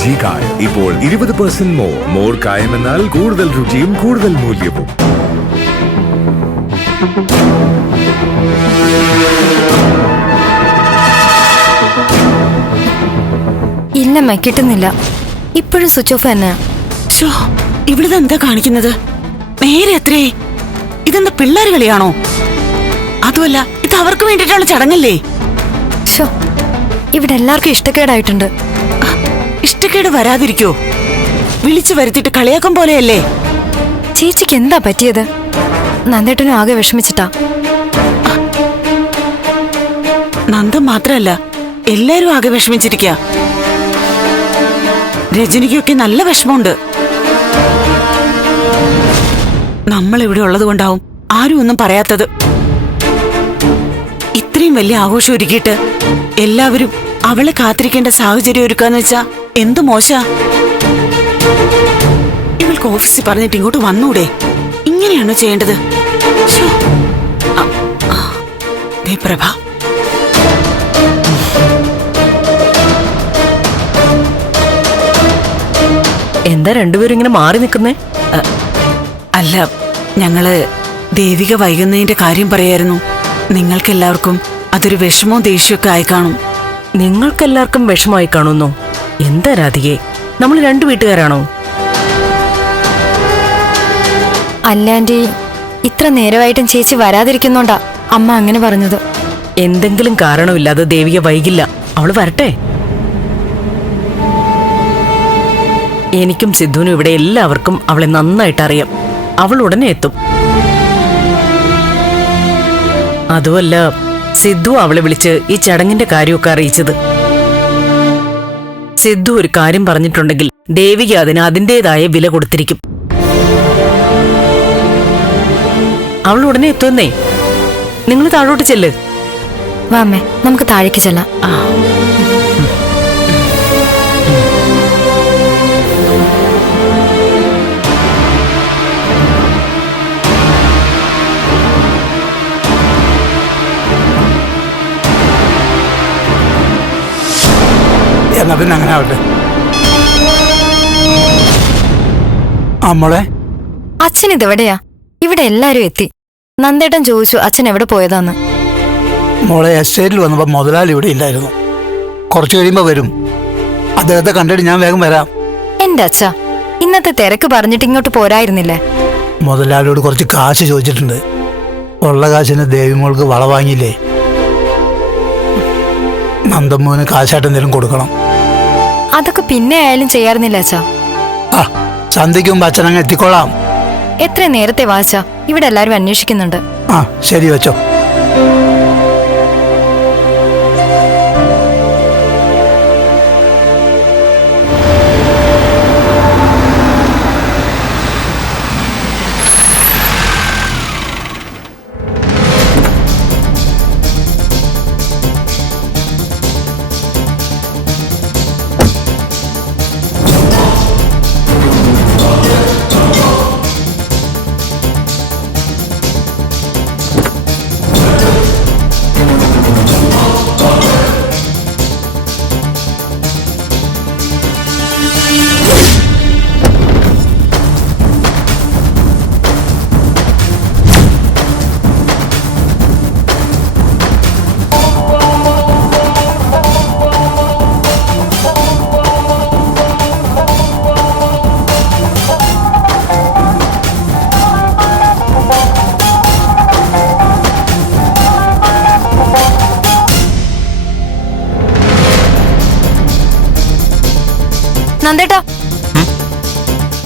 G കായം ഇപ്പോൾ ഇരുപത് പെർസെന്റ് മോർ മോർ കായം എന്നാൽ കൂടുതൽ രുചിയും കൂടുതൽ മൂല്യവും. ഇല്ലമ്മ കിട്ടുന്നില്ല. ഇപ്പോഴും സ്വിച്ച് ഓഫ് തന്നെ. ഷോ ഇവിടുന്ന് എന്താ കാണിക്കുന്നത്? നേരെ എത്രേ? ഇതെന്താ പിള്ളേർ കളിയാണോ? അതുമല്ല ഇത് അവർക്ക് വേണ്ടിയിട്ടുള്ള ചടങ്ങല്ലേ? ഷോ ഇവിടെ എല്ലാവർക്കും ഇഷ്ടക്കേടായിട്ടുണ്ട്. ഇഷ്ടക്കേട് വരാതിരിക്കോ? വിളിച്ചു വരുത്തിട്ട് കളിയാക്കം പോലെയല്ലേ? ചേച്ചിക്ക് എന്താ പറ്റിയത്? നന്ദേട്ടനും ആകെ വിഷമിച്ചിട്ടാ. നന്ദൻ മാത്രല്ല എല്ലാരും ആകെ വിഷമിച്ചിരിക്ക രജനിക്കൊക്കെ നല്ല വിഷമമുണ്ട്. നമ്മൾ ഇവിടെ ഉള്ളത് കൊണ്ടാവും ആരും ഒന്നും പറയാത്തത്. ഇത്രയും വലിയ ആഘോഷം ഒരുക്കിയിട്ട് എല്ലാവരും അവളെ കാത്തിരിക്കേണ്ട സാഹചര്യം ഒരുക്കാന്ന് വെച്ചാ എന്തു മോശ? ഇവൾക്ക് ഓഫീസിൽ പറഞ്ഞിട്ട് ഇങ്ങോട്ട് വന്നൂടെ? ഇങ്ങനെയാണോ ചെയ്യേണ്ടത്? പ്രഭ. എന്താ രണ്ടുപേരും ഇങ്ങനെ മാറി നിൽക്കുന്നേ? അല്ല ഞങ്ങൾ ദേവിക വൈകുന്നതിന്റെ കാര്യം പറയായിരുന്നു. നിങ്ങൾക്കെല്ലാവർക്കും അതൊരു വിഷമവും ദേഷ്യമൊക്കെ ആയി കാണും. നിങ്ങൾക്കെല്ലാവർക്കും വിഷമമായി കാണുന്നു? എന്താ രാധികെ? നമ്മൾ രണ്ടു വീട്ടുകാരാണോ? അല്ലാന്റി ഇത്ര നേരമായിട്ടും ചേച്ചി വരാതിരിക്കുന്നോണ്ടാ അമ്മ അങ്ങനെ പറഞ്ഞത്. എന്തെങ്കിലും കാരണമില്ലാതെ ദേവിക വൈകില്ല. അവൾ വരട്ടെ. എനിക്കും സിദ്ധുവിനും ഇവിടെ എല്ലാവർക്കും അവളെ നന്നായിട്ട് അറിയാം അവൾ ഉടനെ എത്തും. അതുമല്ല സിദ്ധു അവളെ വിളിച്ച് ഈ ചടങ്ങിന്റെ കാര്യമൊക്കെ അറിയിച്ചത്. സിദ്ധു ഒരു കാര്യം പറഞ്ഞിട്ടുണ്ടെങ്കിൽ ദേവിക അതിന് അതിന്റെതായ വില കൊടുത്തിരിക്കും. അവൾ ഉടനെ എത്തുമെന്നേ. നിങ്ങൾ താഴോട്ട് ചെല്ല്. വാമേ നമുക്ക് താഴേക്ക് ചെല്ലാം. ആ. എന്നാ പിന്നെ അങ്ങനെ ആവട്ടെ. അമ്മളെ അച്ഛൻ ഇതെവിടെയാ ഇവിടെ എല്ലാരും എത്തി. നന്ദേട്ടൻ ചോദിച്ചു അച്ഛൻ എവിടെ പോയതാന്ന്. മോളെ എസ്റ്റേറ്റിൽ വന്നപ്പോ മുതലാളി ഇവിടെ ഇല്ലായിരുന്നു. കുറച്ചു കഴിയുമ്പോ വരും. അദ്ദേഹത്തെ കണ്ടിട്ട് ഞാൻ വേഗം വരാം. എന്റെ അച്ഛ ഇന്നത്തെ തിരക്ക് പറഞ്ഞിട്ട് ഇങ്ങോട്ട് പോരായിരുന്നില്ലേ? മുതലാളിയോട് കുറച്ച് കാശ് ചോദിച്ചിട്ടുണ്ട്. ഉള്ള കാശിന് ദേവിമോൾക്ക് വള വാങ്ങിയില്ലേ നന്ദമ്മൂന് കാശായിട്ട് എന്തെങ്കിലും കൊടുക്കണം. അതൊക്കെ പിന്നെ ആയാലും ചെയ്യാറുന്നില്ല അച്ഛാ. ആ സന്ധ്യയ്ക്ക് മുമ്പ് അച്ഛനങ്ങ് എത്തിക്കോളാം. എത്ര നേരത്തെ വാച്ച ഇവിടെ എല്ലാരും അന്വേഷിക്കുന്നുണ്ട്. ആ ശരി വെച്ചോ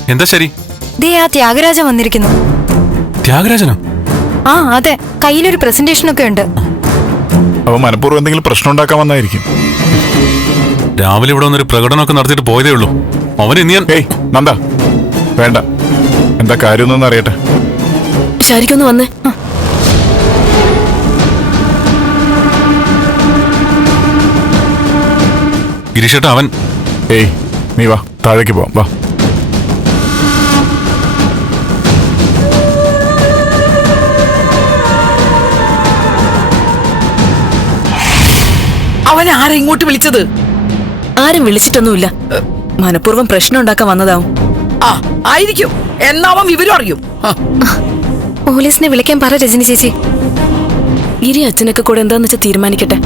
എന്താ ശരി? ദേ ആ ത്യാഗരാജൻ വന്നിരിക്കുന്നു. ത്യാഗരാജനോ? ആ അതെ. കയ്യിലൊരു പ്രസന്റേഷൻ ഒക്കെ ഉണ്ട്. അവ മനഃപൂർവം എന്തെങ്കിലും പ്രശ്നം ഉണ്ടാക്കാൻ വന്നായിരിക്കും. രാവിലെ ഇവിടെ വന്നൊരു പ്രകടനമൊക്കെ നടത്തിയിട്ട് പോയതേ ഉള്ളൂ. അവൻ ഇനി ഞാൻ ഏയ് നന്ദ. വേണ്ട. എന്താ കാര്യമൊന്നും അറിയട്ടെ. ശരിക്കൊന്ന് വന്നേ. ഗിരീഷേട്ട അവൻ ഏയ് നീ വാ. താഴേക്ക് പോവാം. വാ. അവൻ ആരാ ഇങ്ങോട്ട് വിളിച്ചത്? ആരും വിളിച്ചിട്ടൊന്നുമില്ല. മനഃപൂർവം പ്രശ്നം ഉണ്ടാക്കാൻ വന്നതാവും. ആ ആയിരിക്കും. എന്നാവൻ വിവരം അറിയും. പോലീസിനെ വിളിക്കാൻ പറ രജനി ചേച്ചി. ഇരി അച്ഛനൊക്കെ കൂടെ എന്താന്ന് വെച്ചാൽ തീരുമാനിക്കട്ടെ.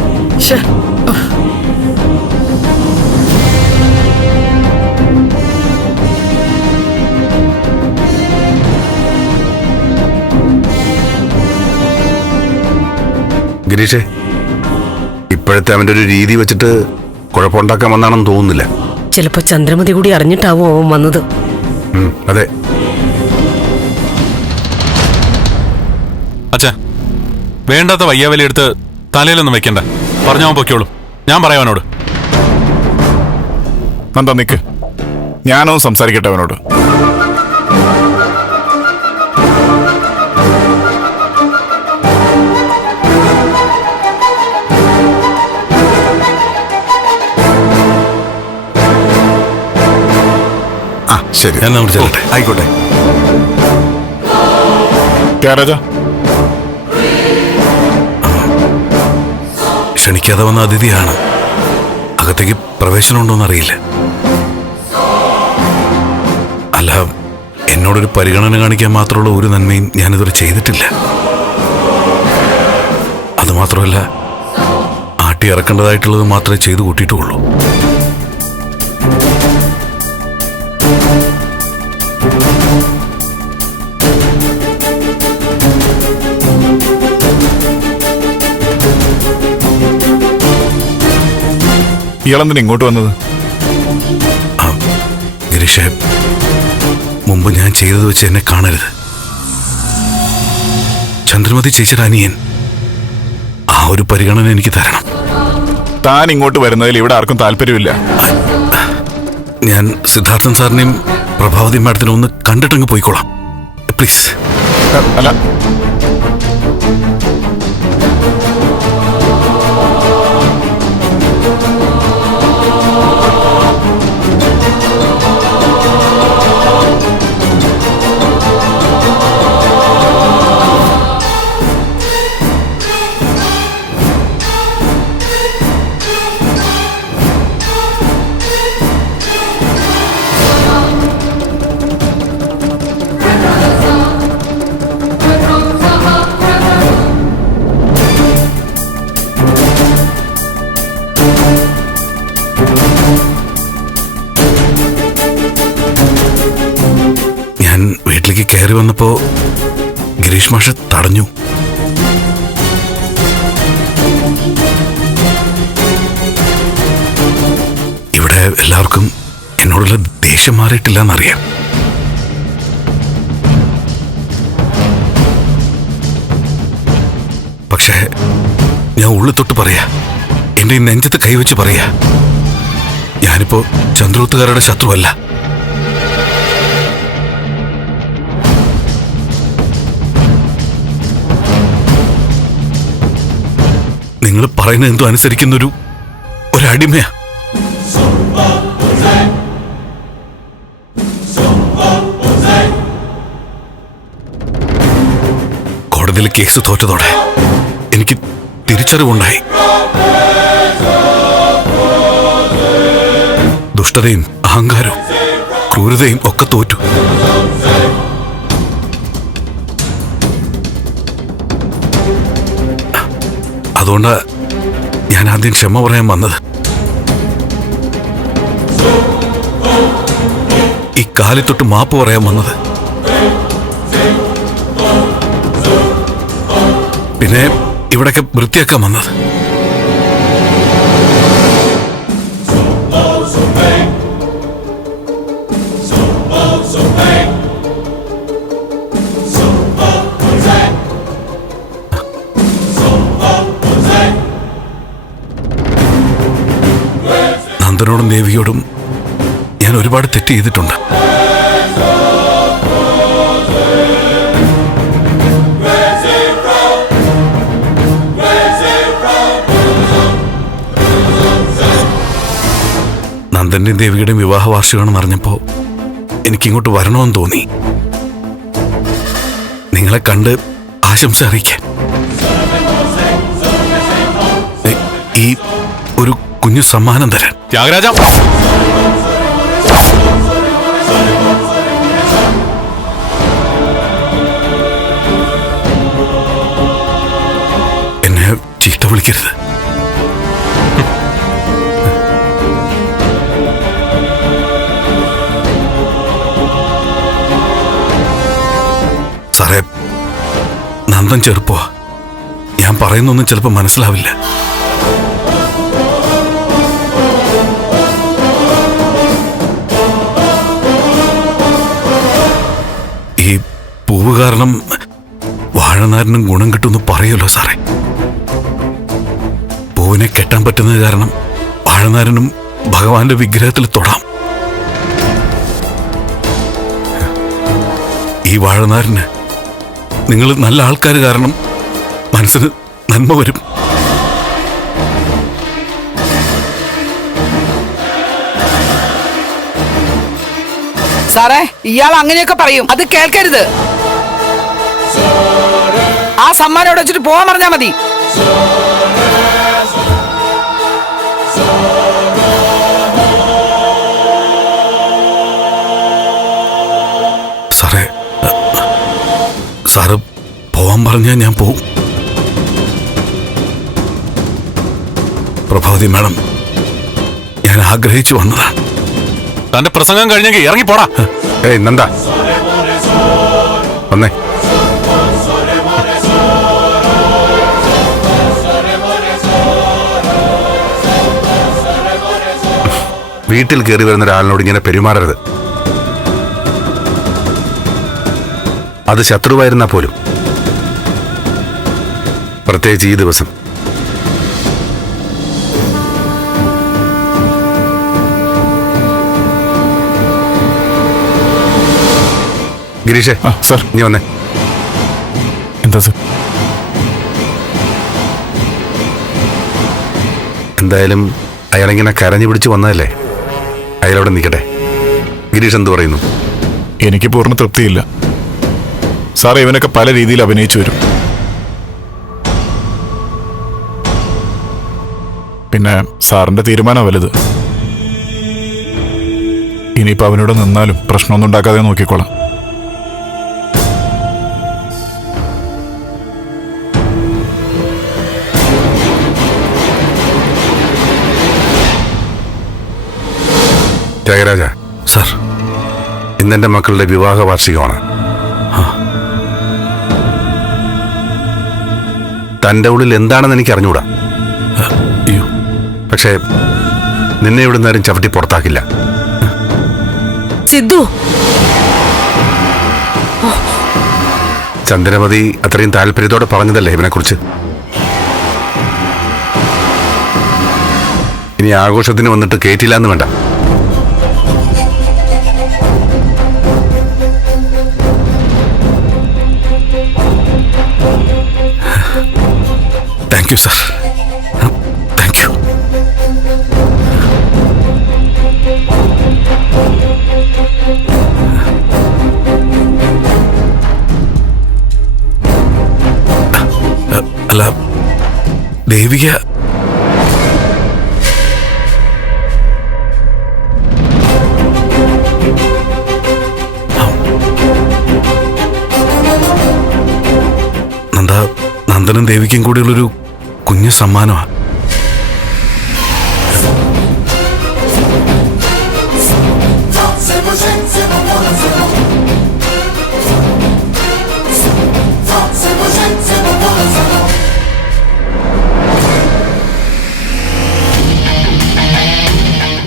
ഗിരീഷേ ഇപ്പോഴത്തെ അവന്റെ ഒരു രീതി വെച്ചിട്ട് കുഴപ്പമുണ്ടാക്കാൻ വന്നാണെന്ന് തോന്നുന്നില്ല. ചിലപ്പോ ചന്ദ്രമതി കൂടി അറിഞ്ഞിട്ടാവും അവൻ വന്നത്. ഉം, അതെ. അച്ഛാ വേണ്ടാത്ത വയ്യാവലി എടുത്ത് തലയിലൊന്നും വെക്കണ്ട. പറഞ്ഞാൽ പൊക്കോളൂ ഞാൻ പറയാവനോട് നന്ദ നിക്ക്. ഞാനോ സംസാരിക്കട്ടെ അവനോട്. ശരി. ഞാൻ അങ്ങോട്ട് ചെല്ലട്ടെ. ഓ, ആയിക്കോട്ടെ. ത്യാഗരാജ? ക്ഷണിക്കാതെ വന്ന അതിഥിയാണ്. അകത്തേക്ക് പ്രവേശനമുണ്ടോന്ന് അറിയില്ല. അല്ല എന്നോടൊരു പരിഗണന കാണിക്കാൻ മാത്രമുള്ള ഒരു നന്മയും ഞാനിതുവരെ ചെയ്തിട്ടില്ല. അതുമാത്രമല്ല ആട്ടി ഇറക്കേണ്ടതായിട്ടുള്ളത് മാത്രമേ ചെയ്തു കൂട്ടിയിട്ടുള്ളൂ. ഇയാളെന്തിനാ ഇങ്ങോട്ട് വന്നത്? ഗിരീഷെ മുമ്പ് ഞാൻ ചെയ്തത് വെച്ച് എന്നെ കാണരുത്. ചന്ദ്രമതി ചേച്ചിയുടെ അനിയൻ ആ ഒരു പരിഗണന എനിക്ക് തരണം. താൻ ഇങ്ങോട്ട് വരുന്നതിൽ ഇവിടെ ആർക്കും താല്പര്യമില്ല. ഞാൻ സിദ്ധാർത്ഥൻ സാറിനെയും പ്രഭാവതി മാഡത്തിനും ഒന്ന് കണ്ടിട്ടങ്ങ് പോയിക്കോളാം. പ്ലീസ്. അല്ല വീട്ടിലേക്ക് കയറി വന്നപ്പോ ഗിരീഷ് മാഷ് തടഞ്ഞു. ഇവിടെ എല്ലാവർക്കും എന്നോടുള്ള ദേഷ്യം മാറിയിട്ടില്ല എന്നറിയാം പക്ഷേ ഞാൻ ഉള്ളു തൊട്ട് പറയാ എന്റെ ഈ നെഞ്ചത്ത് കൈവച്ച് പറയാ ഞാനിപ്പോ ചന്ദ്രോത്തുകാരുടെ ശത്രുവല്ല. നിങ്ങൾ പറയുന്ന എന്തോ അനുസരിക്കുന്ന ഒരു ഒരടിമയാ. കോടതിയിൽ കേസ് തോറ്റതോടെ എനിക്ക് തിരിച്ചറിവുണ്ടായി. ദുഷ്ടതയും അഹങ്കാരവും ക്രൂരതയും ഒക്കെ തോറ്റു. അതുകൊണ്ട് ഞാൻ ആദ്യം ക്ഷമ പറയാൻ വന്നത്. ഈ കാലിൽ തൊട്ട് മാപ്പ് പറയാൻ വന്നത്. പിന്നെ ഇവിടൊക്കെ വൃത്തിയാക്കാൻ വന്നത്. തെറ്റ് ചെയ്തിട്ടുണ്ട്. നന്ദന്റെയും ദേവിയുടെയും വിവാഹ വാർഷികമാണെന്ന് അറിഞ്ഞപ്പോ എനിക്കിങ്ങോട്ട് വരണമെന്ന് തോന്നി. നിങ്ങളെ കണ്ട് ആശംസ അറിയിക്കാൻ. ഈ ഒരു കുഞ്ഞു സമ്മാനം തരാൻ. ത്യാഗരാജ. ചേർത്ത് വിളിക്കരുത്. സാറേ നന്ദൻ ചെറുപ്പോ ഞാൻ പറയുന്നൊന്നും ചിലപ്പോൾ മനസ്സിലാവില്ല. ഈ പൂവ് കാരണം വാഴനാരനും ഗുണം കിട്ടുമെന്ന് പറയുമല്ലോ സാറേ. പൂവിനെ കെട്ടാൻ പറ്റുന്നത് കാരണം വാഴനാരനും ഭഗവാന്റെ വിഗ്രഹത്തിൽ തൊടാം. ഈ വാഴനാരന് നിങ്ങൾ നല്ല ആൾക്കാർ കാരണം മനസ്സിന് നന്മ വരും. സാറേ ഇയാൾ അങ്ങനെയൊക്കെ പറയും. അത് കേൾക്കരുത്. ആ സമ്മാനം അവിടെ വെച്ചിട്ട് പോവാൻ പറഞ്ഞാ മതി. സാറേ സാറ് പോവാൻ പറഞ്ഞാൽ ഞാൻ പോവും. പ്രഭാവതി മാഡം ഞാൻ ആഗ്രഹിച്ചു വന്നതാണ് തന്റെ പ്രസംഗം കഴിഞ്ഞെങ്കിൽ ഇറങ്ങിപ്പോടാ. ഏയ് നന്ദ. വന്നേ. വീട്ടിൽ കയറി വരുന്ന ഒരാളിനോട് ഇങ്ങനെ പെരുമാറരുത്. അത് ശത്രുവായിരുന്നാ പോലും. പ്രത്യേകിച്ച് ഈ ദിവസം. ഗിരീഷേ സർ. നീ വന്നേ. എന്താ സർ? എന്തായാലും അയാളിങ്ങനെ കരഞ്ഞു പിടിച്ച് വന്നതല്ലേ? അയാളവിടെ നിൽക്കട്ടെ. ഗിരീഷ് എന്ത് പറയുന്നു? എനിക്ക് പൂർണ തൃപ്തിയില്ല. സാറേ ഇവനൊക്കെ പല രീതിയിൽ അഭിനയിച്ചു വരും. പിന്നെ സാറിന്റെ തീരുമാനം വലുത്. ഇനിയിപ്പോ അവനോട് നിന്നാലും പ്രശ്നമൊന്നും ഉണ്ടാക്കാതെ നോക്കിക്കോളാം. ത്യാഗരാജ. സർ. ഇന്നെന്റെ മക്കളുടെ വിവാഹ വാർഷികമാണ്. തന്റെ ഉള്ളിൽ എന്താണെന്ന് എനിക്ക് അറിഞ്ഞൂടാ അയ്യോ. പക്ഷേ നിന്നെ ഇവിടെ നേരം ചവിട്ടി പുറത്താക്കില്ല. സിദ്ധു. ചന്ദ്രമതി അത്രയും താല്പര്യത്തോടെ പറഞ്ഞതല്ലേ ഇവനെക്കുറിച്ച്? ഇനി ആഘോഷത്തിന് വന്നിട്ട് കേറ്റില്ല എന്ന് വേണ്ട. Thank you sir thank you അല്ല ദേവിക. നന്ദനും ദേവിക്കും കൂടിയുള്ളൊരു കുഞ്ഞു സമ്മാനമാണ്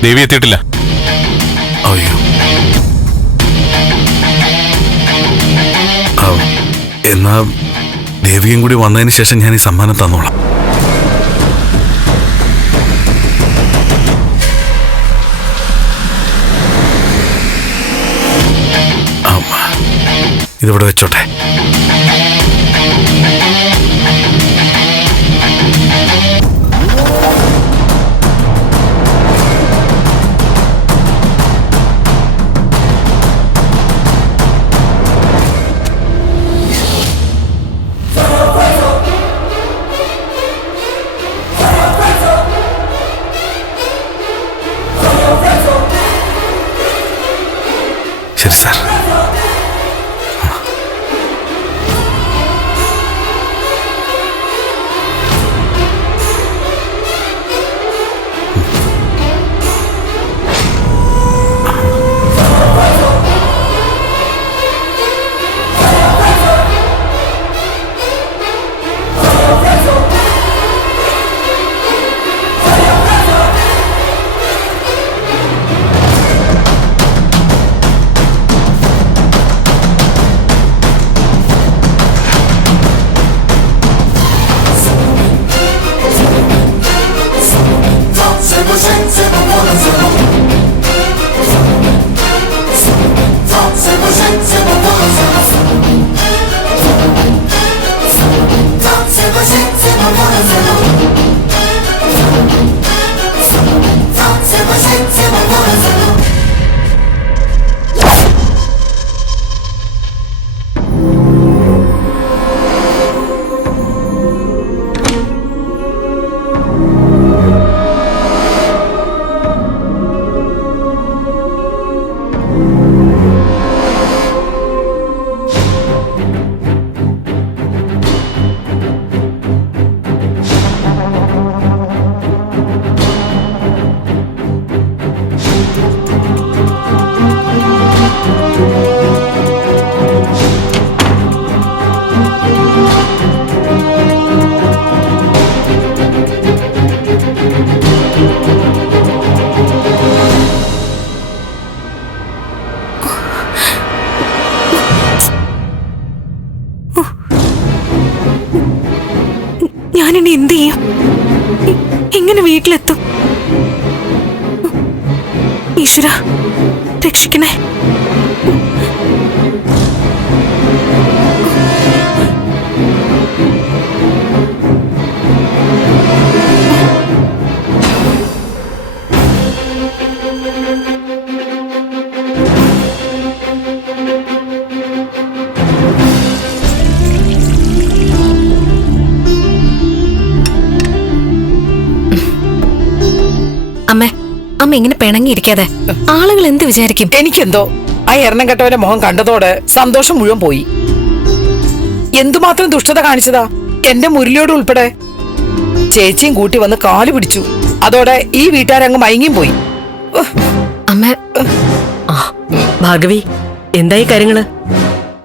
ദേവി എത്തിയിട്ടില്ല. അയ്യോ. എന്നാ ദേവിയും കൂടി വന്നതിന് ശേഷം ഞാൻ ഈ സമ്മാനം തന്നോളാം. ഇതിവിടെ വെച്ചോട്ടെ? ഇനി എന്ത് ചെയ്യും? എങ്ങനെ വീട്ടിലെത്തും. ഈശ്വര രക്ഷിക്കണേ. അമ്മ ഇങ്ങനെ പിണങ്ങിയിരിക്കാതെ. ആളുകൾ എന്ത് വിചാരിക്കും? എനിക്കെന്തോ? ആ എണ്ണം കെട്ടവന്റെ മുഖം കണ്ടതോടെ സന്തോഷം മുഴുവൻ പോയി. എന്തുമാത്രം ദുഷ്ടത കാണിച്ചതാ? എന്റെ മുരളിയോട് ഉൾപ്പെടെ. ചേച്ചിയും കൂട്ടി വന്ന് കാൽ പിടിച്ചു. അതോടെ ഈ വീട്ടുകാരങ്ങ് മയങ്ങിയും പോയി. അമ്മ ഭാർഗവി എന്തായി കാര്യങ്ങൾ?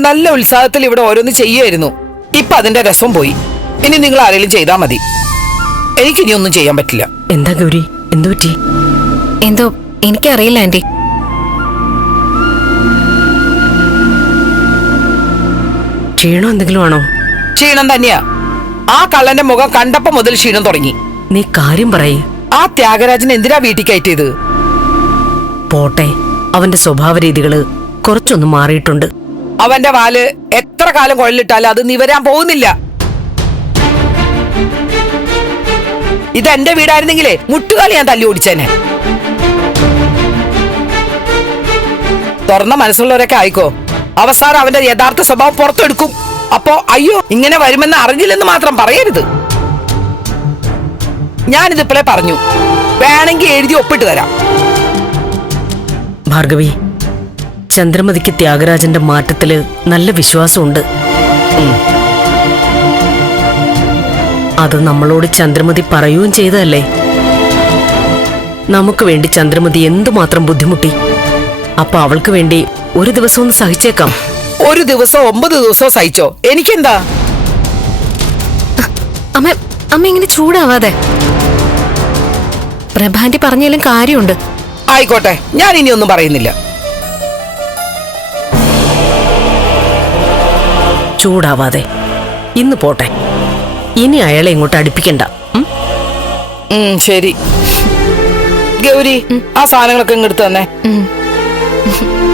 നല്ല ഉത്സാഹത്തിൽ ഇവിടെ ഓരോന്ന് ചെയ്യുമായിരുന്നു ഇപ്പൊ അതിന്റെ രസം പോയി. ഇനി നിങ്ങൾ ആരെങ്കിലും ചെയ്താൽ മതി. എനിക്കിനി ഒന്നും ചെയ്യാൻ പറ്റില്ല. എന്താ ഗൗരി? എന്തു പറ്റി എന്തോ എനിക്കറിയില്ല ആന്റി. ക്ഷീണം എന്തെങ്കിലും ആണോ? ക്ഷീണം തന്നെയാ. ആ കള്ളന്റെ മുഖം കണ്ടപ്പോ മുതൽ ക്ഷീണം തുടങ്ങി. നീ കാര്യം പറയേ. ആ ത്യാഗരാജൻ എന്തിനാ വീട്ടിൽ കയറ്റിയത്? പോട്ടെ അവന്റെ സ്വഭാവ രീതികൾ കുറച്ചൊന്ന് മാറിയിട്ടുണ്ട്. അവന്റെ വാൽ എത്ര കാലം കുഴലിട്ടാലും അത് നിവരാൻ പോകുന്നില്ല. ഇത് എന്റെ വീടായിരുന്നെങ്കിലേ മുട്ടുകാലി ഞാൻ തല്ലി ഓടിച്ചേനെ. തുറന്ന മനസ്സുള്ളവരൊക്കെ ആയിക്കോ. അവസാനം അവന്റെ യഥാർത്ഥ സ്വഭാവം പുറത്തെടുക്കും. അപ്പോ അയ്യോ ഇങ്ങനെ വരുമെന്ന് അറിഞ്ഞില്ലെന്ന് മാത്രം പറയരുത്. ഞാനിതിപ്പോഴേ പറഞ്ഞു. വേണമെങ്കിൽ എഴുതി ഒപ്പിട്ട് തരാം. ഭാർഗവി ചന്ദ്രമതിക്ക് ത്യാഗരാജന്റെ മാറ്റത്തിൽ നല്ല വിശ്വാസമുണ്ട്. അത് നമ്മളോട് ചന്ദ്രമതി പറയുകയും ചെയ്തതല്ലേ? നമുക്ക് വേണ്ടി ചന്ദ്രമതി എന്തുമാത്രം ബുദ്ധിമുട്ടി? അപ്പൊ അവൾക്ക് വേണ്ടി ഒരു ദിവസം ഒന്ന് സഹിച്ചേക്കാം. ഒരു ദിവസം ഒമ്പത് ദിവസം സഹിച്ചോ? എനിക്കെന്താ? അമ്മ അമ്മ ഇങ്ങനെ ചൂടാവാതെ. പ്രഭാന്റി പറഞ്ഞാലും കാര്യമുണ്ട്. ആയിക്കോട്ടെ ഞാൻ ഇനി ഒന്നും പറയുന്നില്ല. ചൂടാവാതെ. ഇന്ന് പോട്ടെ. ഇനി അയാളെ ഇങ്ങോട്ട് അടുപ്പിക്കണ്ട. ശരി. ഗൗരി ആ സാധനങ്ങളൊക്കെ ഇങ്ങെടുത്ത് തന്നെ. 嗯 哼